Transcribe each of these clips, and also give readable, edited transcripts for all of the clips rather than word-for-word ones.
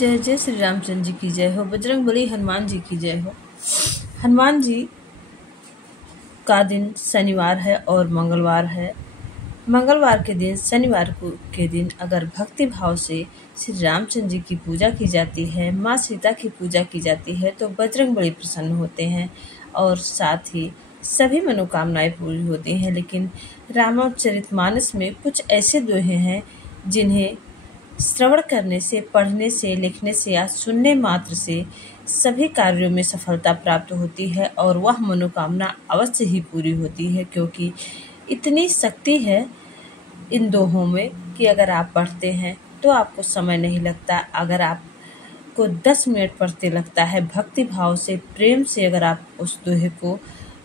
जय जय श्री रामचंद्र जी की जय हो। बजरंगबली हनुमान जी की जय हो। हनुमान जी का दिन शनिवार है और मंगलवार है। मंगलवार के दिन, शनिवार के दिन अगर भक्ति भाव से श्री रामचंद्र जी की पूजा की जाती है, माँ सीता की पूजा की जाती है तो बजरंगबली प्रसन्न होते हैं और साथ ही सभी मनोकामनाएं पूरी होती हैं। लेकिन रामचरितमानस में कुछ ऐसे दोहे हैं जिन्हें श्रवण करने से, पढ़ने से, लिखने से या सुनने मात्र से सभी कार्यों में सफलता प्राप्त होती है और वह मनोकामना अवश्य ही पूरी होती है, क्योंकि इतनी शक्ति है इन दोहों में कि अगर आप पढ़ते हैं तो आपको समय नहीं लगता। अगर आपको 10 मिनट पढ़ते लगता है, भक्ति भाव से, प्रेम से अगर आप उस दोहे को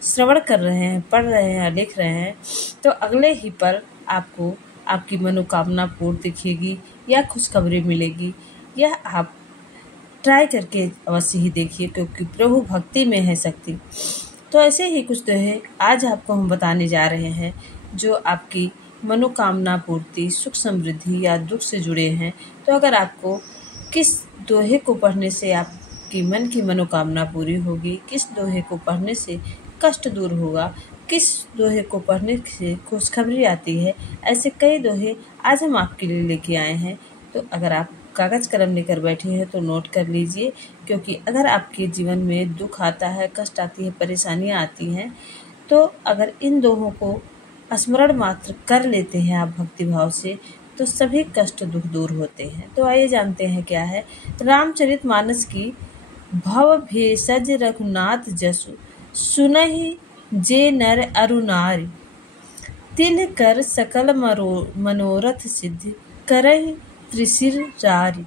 श्रवण कर रहे हैं, पढ़ रहे हैं, लिख रहे हैं तो अगले ही पल आपको आपकी मनोकामना पूर्ण दिखेगी या खुशखबरी मिलेगी। यह आप ट्राई करके अवश्य ही देखिए, क्योंकि प्रभु भक्ति में है शक्ति। तो ऐसे ही कुछ दोहे आज आपको हम बताने जा रहे हैं जो आपकी मनोकामना पूर्ति, सुख समृद्धि या दुख से जुड़े हैं। तो अगर आपको किस दोहे को पढ़ने से आपकी मन की मनोकामना पूरी होगी, किस दोहे को पढ़ने से कष्ट दूर होगा, किस दोहे को पढ़ने से खुशखबरी आती है, ऐसे कई दोहे आज हम आपके लिए लेके आए हैं। तो अगर आप कागज कलम लेकर बैठे हैं तो नोट कर लीजिए, क्योंकि अगर आपके जीवन में दुख आता है, कष्ट आती है, परेशानियां आती हैं, तो अगर इन दोहों को स्मरण मात्र कर लेते हैं आप भक्ति भाव से तो सभी कष्ट दुख दूर होते हैं। तो आइए जानते हैं क्या है। रामचरितमानस की भव भेषज रघुनाथ जसु सुनहि जे नर अरु नारी तिन्ह कर सकल मनोरथ सिद्ध करहि त्रिशिर रारी।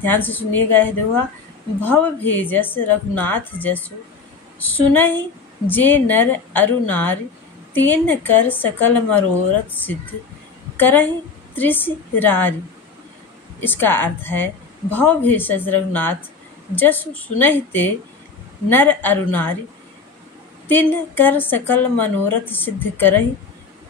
ध्यान से सुनिएगा यह दोहा। भव भेजस रघुनाथ जसु सुनहि जे नर अरु नारी तिन्ह कर सकल मनोरथ सिद्ध करहि त्रिशिरारी। इसका अर्थ है भव भेषज रघुनाथ जसु सुनहि ते नर अरु नारी तिन्ह कर सकल मनोरथ सिद्ध करहि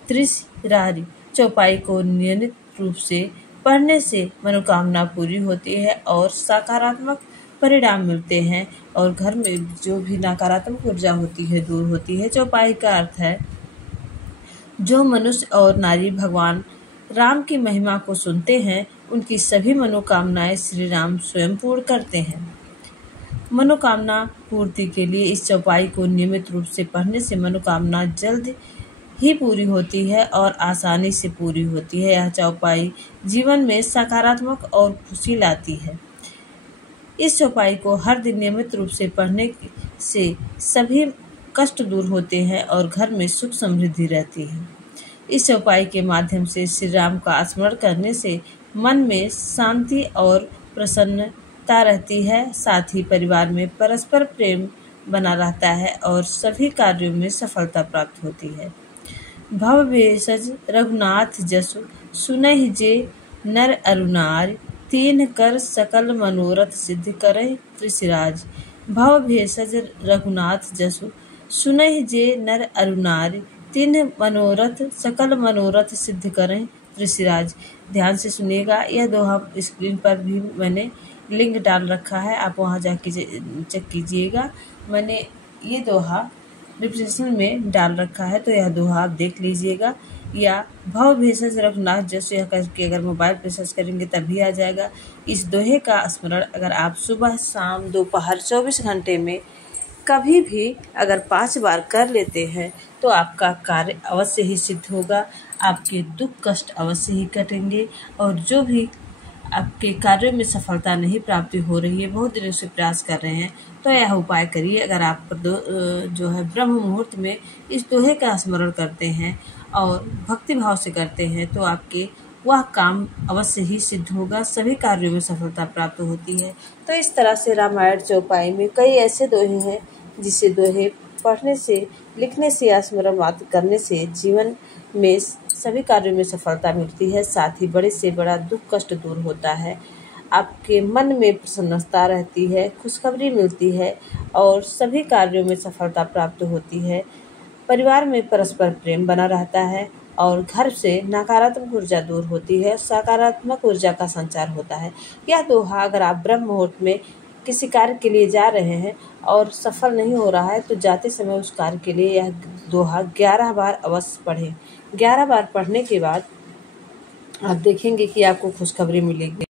त्रिशिरारी। चौपाई को नियमित रूप से पढ़ने से मनोकामना पूरी होती है और सकारात्मक परिणाम मिलते हैं और घर में जो भी नकारात्मक ऊर्जा होती है दूर होती है। चौपाई का अर्थ है जो मनुष्य और नारी भगवान राम की महिमा को सुनते हैं उनकी सभी मनोकामनाएं श्री राम स्वयं पूर्ण करते हैं। मनोकामना पूर्ति के लिए इस चौपाई को नियमित रूप से पढ़ने से मनोकामना जल्द ही पूरी होती है और आसानी से पूरी होती है। यह चौपाई जीवन में सकारात्मक और खुशी लाती है। इस चौपाई को हर दिन नियमित रूप से पढ़ने से सभी कष्ट दूर होते हैं और घर में सुख समृद्धि रहती है। इस चौपाई के माध्यम से श्री राम का स्मरण करने से मन में शांति और प्रसन्नता रहती है, साथ ही परिवार में परस्पर प्रेम बना रहता है और सभी कार्यों में सफलता प्राप्त होती है। भव भेषज रघुनाथ जसु सुनहि जे नर अरु नारी तिन्ह कर सकल मनोरथ सिद्ध करहि त्रिशिराज। भव भेषज रघुनाथ जसु सुनहि जे नर अरु नारी तिन्ह मनोरथ सकल मनोरथ सिद्ध करें त्रिशिराज। ध्यान से सुनिएगा। यह दोहा स्क्रीन पर भी मैंने लिंक डाल रखा है, आप वहां जाके चेक कीजिएगा। मैंने ये दोहा डिस्क्रिप्शन में डाल रखा है, तो यह दोहा आप देख लीजिएगा। या भव भेषज रघुनाथ जैसे यह करके अगर मोबाइल पर सर्च करेंगे तभी आ जाएगा। इस दोहे का स्मरण अगर आप सुबह, शाम, दोपहर 24 घंटे में कभी भी अगर 5 बार कर लेते हैं तो आपका कार्य अवश्य ही सिद्ध होगा, आपके दुख कष्ट अवश्य ही कटेंगे और जो भी आपके कार्यों में सफलता नहीं प्राप्ति हो रही है, बहुत दिनों से प्रयास कर रहे हैं, तो यह उपाय करिए। अगर आप जो है ब्रह्म मुहूर्त में इस दोहे का स्मरण करते हैं और भक्ति भाव से करते हैं तो आपके वह काम अवश्य ही सिद्ध होगा, सभी कार्यों में सफलता प्राप्त होती है। तो इस तरह से रामायण चौपाई में कई ऐसे दोहे हैं जिसे दोहे पढ़ने से, लिखने से या स्मरण मात्र करने से जीवन में सभी कार्यों में सफलता मिलती है, साथ ही बड़े से बड़ा दुख कष्ट दूर होता है, आपके मन में प्रसन्नता रहती है, खुशखबरी मिलती है और सभी कार्यों में सफलता प्राप्त होती है। परिवार में परस्पर प्रेम बना रहता है और घर से नकारात्मक ऊर्जा दूर होती है, सकारात्मक ऊर्जा का संचार होता है। यह दोहा अगर आप ब्रह्म मुहूर्त में किसी कार्य के लिए जा रहे हैं और सफल नहीं हो रहा है तो जाते समय उस कार्य के लिए यह दोहा 11 बार अवश्य पढ़ें। 11 बार पढ़ने के बाद आप देखेंगे कि आपको खुशखबरी मिलेगी।